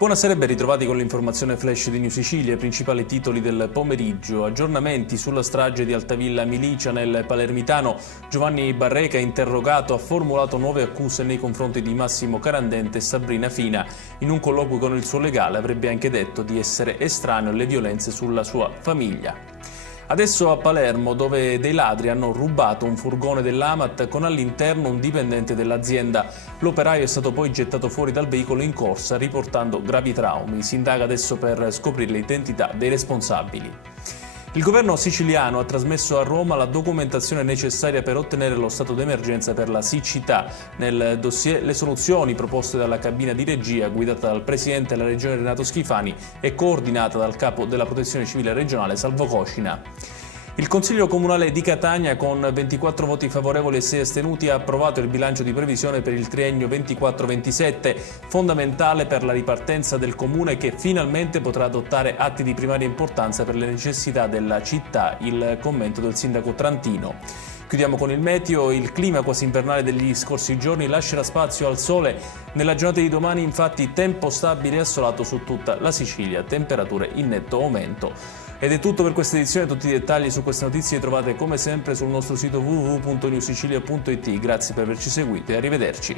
Buonasera e ben ritrovati con l'informazione flash di New Sicilia, i principali titoli del pomeriggio. Aggiornamenti sulla strage di Altavilla Milicia nel Palermitano. Giovanni Barreca, interrogato, ha formulato nuove accuse nei confronti di Massimo Carandente e Sabrina Fina. In un colloquio con il suo legale avrebbe anche detto di essere estraneo alle violenze sulla sua famiglia. Adesso a Palermo, dove dei ladri hanno rubato un furgone dell'Amat con all'interno un dipendente dell'azienda. L'operaio è stato poi gettato fuori dal veicolo in corsa, riportando gravi traumi. Si indaga adesso per scoprire l'identità dei responsabili. Il governo siciliano ha trasmesso a Roma la documentazione necessaria per ottenere lo stato d'emergenza per la siccità. Nel dossier le soluzioni proposte dalla cabina di regia guidata dal presidente della regione Renato Schifani e coordinata dal capo della protezione civile regionale Salvo Coscina. Il Consiglio Comunale di Catania, con 24 voti favorevoli e 6 astenuti, ha approvato il bilancio di previsione per il triennio 24-27, fondamentale per la ripartenza del comune che finalmente potrà adottare atti di primaria importanza per le necessità della città, il commento del sindaco Trantino. Chiudiamo con il meteo. Il clima quasi invernale degli scorsi giorni lascerà spazio al sole. Nella giornata di domani, infatti, tempo stabile e assolato su tutta la Sicilia, temperature in netto aumento. Ed è tutto per questa edizione. Tutti i dettagli su queste notizie li trovate come sempre sul nostro sito www.newsicilia.it. Grazie per averci seguito e arrivederci.